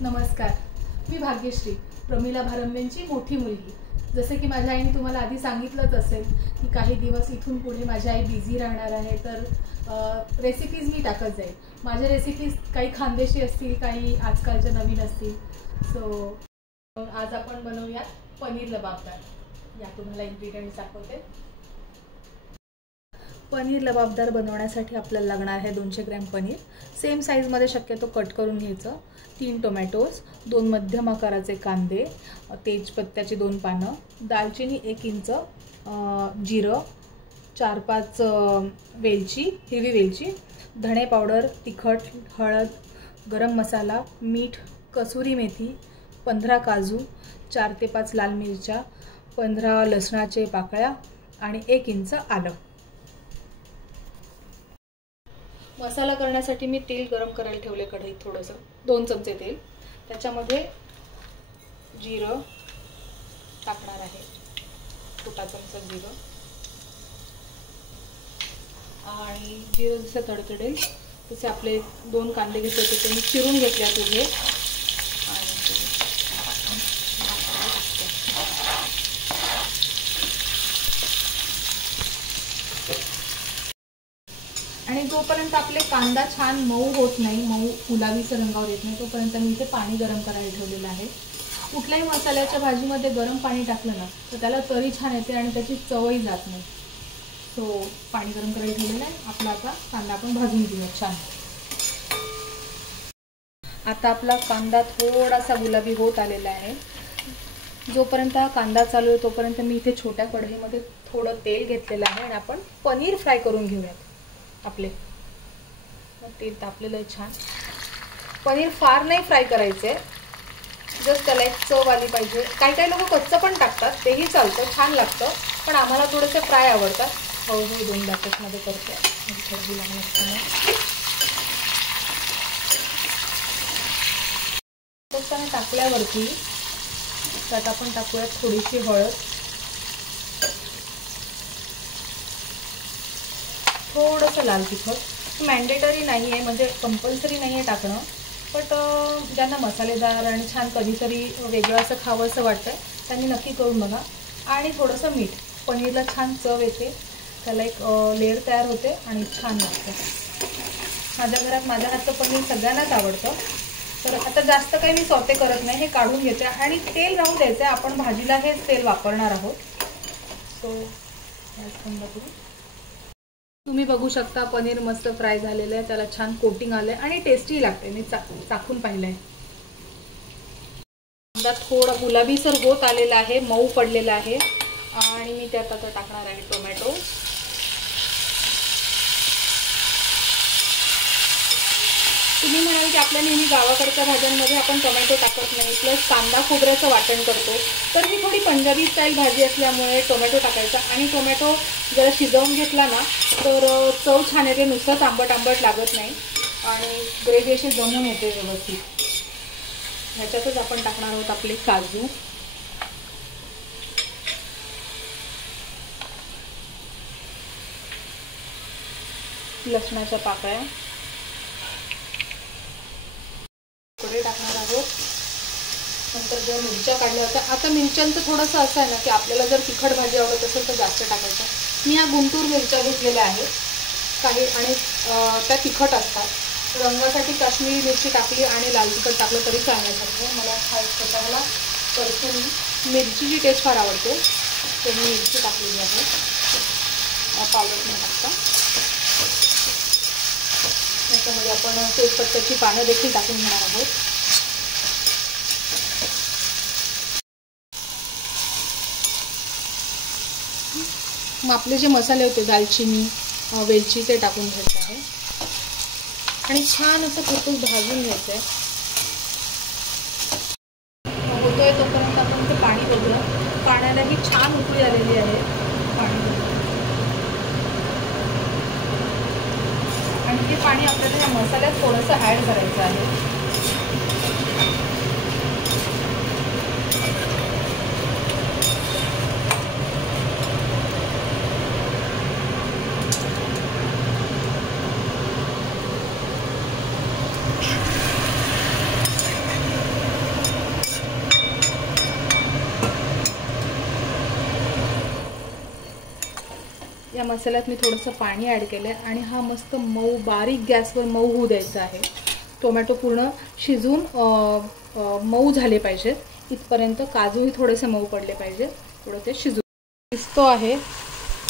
नमस्कार, मी भाग्यश्री, प्रमिला भारंबेंची मोठी मुलगी। जसे की माझ्या आईने तुम्हाला आधी सांगितलंच असेल की काही दिवस इथून पुढे माझी आई बिझी राहणार आहे, तर रेसिपीज मी टाकत जाईल। माझ्या रेसिपीज काही खानदेशी असतील, काही आजकालच्या नवीन असतील। सो आज आपण बनवूया पनीर लबाबदार। या तुम्हाला इन्ग्रेडियंट्स दाखवते। पनीर लबाबदार बनवण्यासाठी आपल्याला लागणार आहे 200 ग्रॅम पनीर। सेम साईजमध्ये शक्यतो कट करून घ्यायचं। 3 टोमॅटोज, 2 मध्यम आकाराचे कांदे, तेजपत्त्याची 2 पानं, दालचिनी 1 इंच, जिरं, 4-5 वेलची, हिरवी वेलची, धणे पावडर, तिखट, हळद, गरम मसाला, मीठ, कसुरी मेथी, 15 काजू, 4 ते 5 लाल मिरच्या, 15 लसणाचे पाकळ्या आणि 1 इंच आलं। मसाला करण्यासाठी मी तेल गरम करायला ठेवले कढईत, थोडंसं 2 चमचे तेल। त्याच्यामध्ये जिरं टाकणार आहे, छोटा चमचा जिरं। आणि जिरं जसं तडतडेल तसे आपले 2 कांदे घेतले होते ते मी चिरून घेतले उभे। आणि जोपर्यंत आपले कांदा छान मऊ होत नाही, मऊ गुलाबीचा रंगावर येत नाही, तोपर्यंत मी इथे पाणी गरम करायला ठेवलेलं आहे। कुठल्याही मसाल्याच्या भाजीमध्ये गरम पाणी टाकलं ना तर त्याला तरी छान येते आणि त्याची चवही जात नाही। सो पाणी गरम करायला ठेवलेलं आहे। आपला आता कांदा आपण भाजून घेऊया छान। आता आपला कांदा थोडासा गुलाबी होत आलेला आहे। जोपर्यंत हा कांदा चालू आहे तोपर्यंत मी इथे छोट्या कढईमध्ये थोडं तेल घेतलेलं आहे आणि आपण पनीर फ्राय करून घेऊयात आपले। तेल तापलेलं आहे छान। पनीर फार नाही फ्राय करायचे, जस्ट त्याला एक चव आली पाहिजे। काही लोक कच्चं पण टाकतात, तेही चालतं, छान लागतं, पण आम्हाला थोडेसे फ्राय आवडतात। हळूहळू 2 बॅचेसमध्ये करते। त्याने टाकल्यावरती त्यात आपण टाकूया थोडीशी हळद, थोडंसं लाल तिखट। मॅन्डेटरी नाही आहे, म्हणजे कंपल्सरी नाही आहे टाकणं, बट ज्यांना मसालेदार आणि छान कधीतरी वेगळं असं खावं असं वाटतं त्यांनी नक्की करून बघा। आणि थोडंसं मीठ, पनीरला छान चव येते, त्याला एक लेअर तयार होते आणि छान लागतं। माझ्या घरात माझ्या हातचं पनीर सगळ्यांनाच आवडतं। तर आता जास्त काही मी सॉते करत नाही, हे काढून घेते आणि तेल राहू द्यायचं आहे। आपण भाजीला हेच तेल वापरणार आहोत। सो तुम्ही बघू शकता पनीर मस्त फ्राय झालेलं आहे, त्याला छान कोटिंग आलं आहे आणि टेस्टी लागते। मी चाखून पाहिलं आहे। कांदा थोडा गुलाबीसर होत आलेला आहे, मऊ पडलेला आहे आणि मी त्यात आता टाकणार आहे टोमॅटो। तुम्ही म्हणाल की आपल्या नेहमी गावाकडच्या भाज्यांमध्ये आपण टोमॅटो टाकत नाही, प्लस कांदा खोबऱ्याचं वाटण करतो, तर ही थोडी पंजाबी स्टाईल भाजी असल्यामुळे टोमॅटो टाकायचा। आणि टोमॅटो जरा शिजवून घेतला ना तर चव छान येते, नुसतंच आंबट आंबट लागत नाही आणि ग्रेव्ही अशी जमून येते व्यवस्थित। ह्याच्यातच आपण टाकणार आहोत आपले काजू, लसणाच्या पाकळ्या टाकणार आहोत। नंतर जर मिरच्या काढल्या होत्या, आता मिरच्यांचं थोडंसं असं आहे ना की आपल्याला जर तिखट भाजी आवडत असेल तर जास्त टाकायचं। मी ह्या गुंटूर मिरच्या घेतलेल्या आहेत काही, आणि त्या तिखट असतात। रंगासाठी काश्मीरी मिरची टाकली आणि लाल तिखट टाकलं तरी चालण्यासारखं। मला स्वतःला परतून मिरचीची टेस्ट फार आवडते, तर मी मिरची टाकलेली आहे, पावडर न टाकता। त्याच्यामध्ये आपण तेजपत्त्याची पानं देखील टाकून घेणार आहोत। मग आपले जे मसाले होते दालचिनी, वेलची, ते टाकून घ्यायचं आहे आणि छान असं खरपूस भाजून घ्यायचं आहे। होतोय तोपर्यंत आपण ते पाणी बघूया। पाण्यालाही छान उकळी आलेली आहे पाणी, आणि ते पाणी आपल्याला या मसाल्यात थोडंसं ॲड करायचं आहे। या मसाल्यात मी थोडंसं पाणी ॲड केलं आहे आणि हा मस्त मऊ बारीक गॅसवर मऊ होऊ द्यायचा आहे. टोमॅटो पूर्ण शिजून मऊ झाले पाहिजेत इथपर्यंत. काजूही थोडेसे मऊ पडले पाहिजे. थोडं ते शिजतो आहे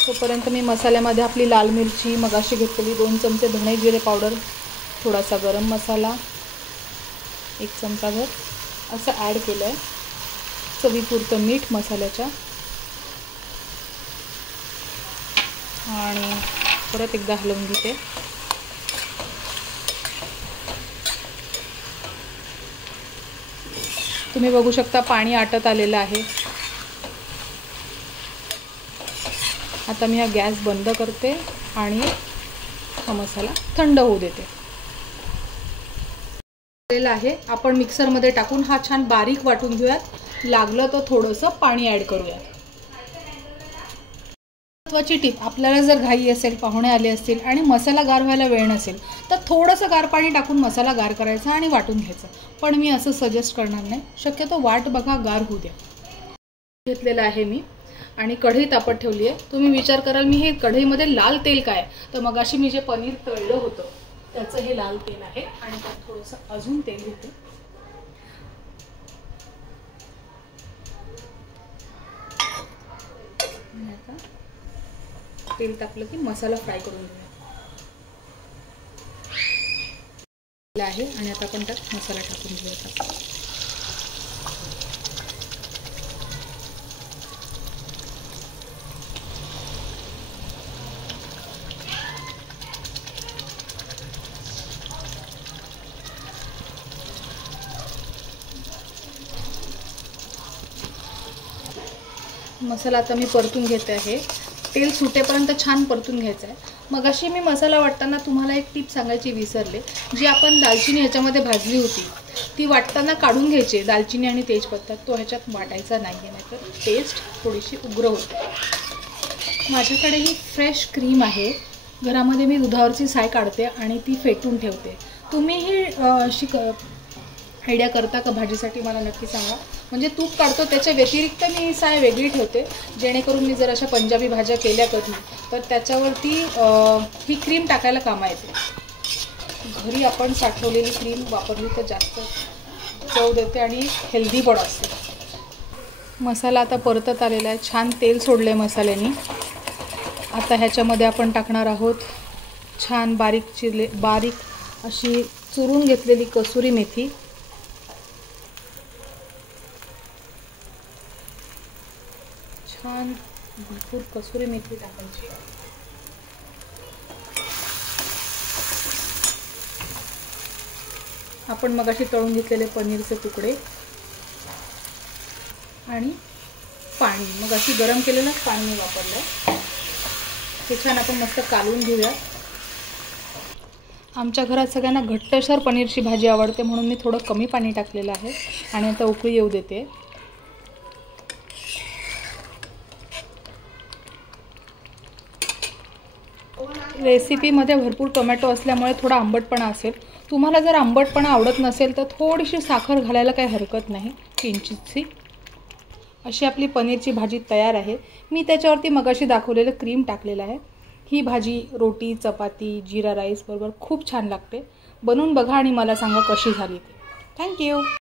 तोपर्यंत मी मसाल्यामध्ये आपली लाल मिरची, मगाशी घेतलेली 2 चमचे धणे जिरे पावडर, थोडासा गरम मसाला 1 चमचाभर असं ॲड केलं आहे. चवीपुरतं मीठ मसाल्याच्या आणि परत एकदा हलवून घेते. तुम्ही बघू शकता पाणी आटत आलेलं आहे. आता मी हा गॅस बंद करते आणि हा मसाला थंड होऊ देते. आहे आपण मिक्सरमध्ये टाकून हा छान बारीक वाटून घेऊयात. लागलं तर थोडंसं पाणी ॲड करूयात. महत्त्वाची टीप, आपल्याला जर घाई असेल, पाहुणे आले असतील आणि मसाला गार व्हायला वेळ नसेल तर थोडंसं गार पाणी टाकून मसाला गार करायचा आणि वाटून घ्यायचं. पण मी असं सजेस्ट करणार नाही. शक्यतो वाट बघा, गार होऊ द्या. घेतलेलं आहे मी आणि कढई तापत ठेवली आहे. तुम्ही विचार कराल मी हे कढईमध्ये लाल तेल काय, तर मगाशी मी जे पनीर तळलं होतं त्याचं हे लाल तेल आहे आणि त्यात थोडंसं अजून तेल घेते. तेल टाकलं की मसाला फ्राय करून घेऊया आहे आणि आता आपण त्यात मसाला टाकून घेऊया. मसाला आता मी परतून घेते आहे. तेल सुटेपर्यंत छान परतून घ्यायचं आहे. मगाशी मी मसाला वाटताना तुम्हाला एक टीप सांगायची विसरले. जी आपण दालचिनी ह्याच्यामध्ये भाजली होती ती वाटताना काढून घ्यायची. दालचिनी आणि तेजपत्ता तो ह्याच्यात वाटायचा नाही आहे, नाहीतर टेस्ट थोडीशी उग्र होते. माझ्याकडे ही फ्रेश क्रीम आहे. घरामध्ये मी दुधावरची साय काढते आणि ती फेटून ठेवते. तुम्हीही अशी आयडिया करता का भाजीसाठी मला नक्की सांगा. म्हणजे तूप काढतो त्याच्या व्यतिरिक्त मी ही साय वेगळी ठेवते, जेणेकरून मी जर अशा पंजाबी भाज्या केल्या कधी तर त्याच्यावरती ही क्रीम टाकायला कामा येते. घरी आपण साठवलेली क्रीम वापरली तर जास्त चव देते आणि हेल्दी पण असते. मसाला आता परतत आलेला आहे. छान तेल सोडले मसाल्याने. आता ह्याच्यामध्ये आपण टाकणार आहोत छान बारीक अशी चुरून घेतलेली कसुरी मेथी. छान भरपूर कसुरी मेथी टाकायची. आपण मगाशी तळून घेतलेले पनीरचे तुकडे आणि पाणी, मगाशी गरम केलेलं पाणी मी वापरलं. ते छान आपण मस्त कालवून घेऊया. आमच्या घरात सगळ्यांना घट्टसर पनीरची भाजी आवडते म्हणून मी थोडं कमी पाणी टाकलेलं आहे आणि आता उकळी येऊ देते. रेसिपीमध्ये भरपूर टोमॅटो असल्यामुळे थोडा आंबटपणा असेल. तुम्हाला जर आंबटपणा आवडत नसेल तर थोडीशी साखर घालायला काही हरकत नाही, किंचितशी. अशी आपली पनीरची भाजी तयार आहे. मी त्याच्यावरती मगाशी दाखवलेलं क्रीम टाकलेलं आहे. ही भाजी रोटी, चपाती, जीरा राईस बरोबर खूप छान लागते. बनवून बघा आणि मला सांगा कशी झाली ती. थँक्यू.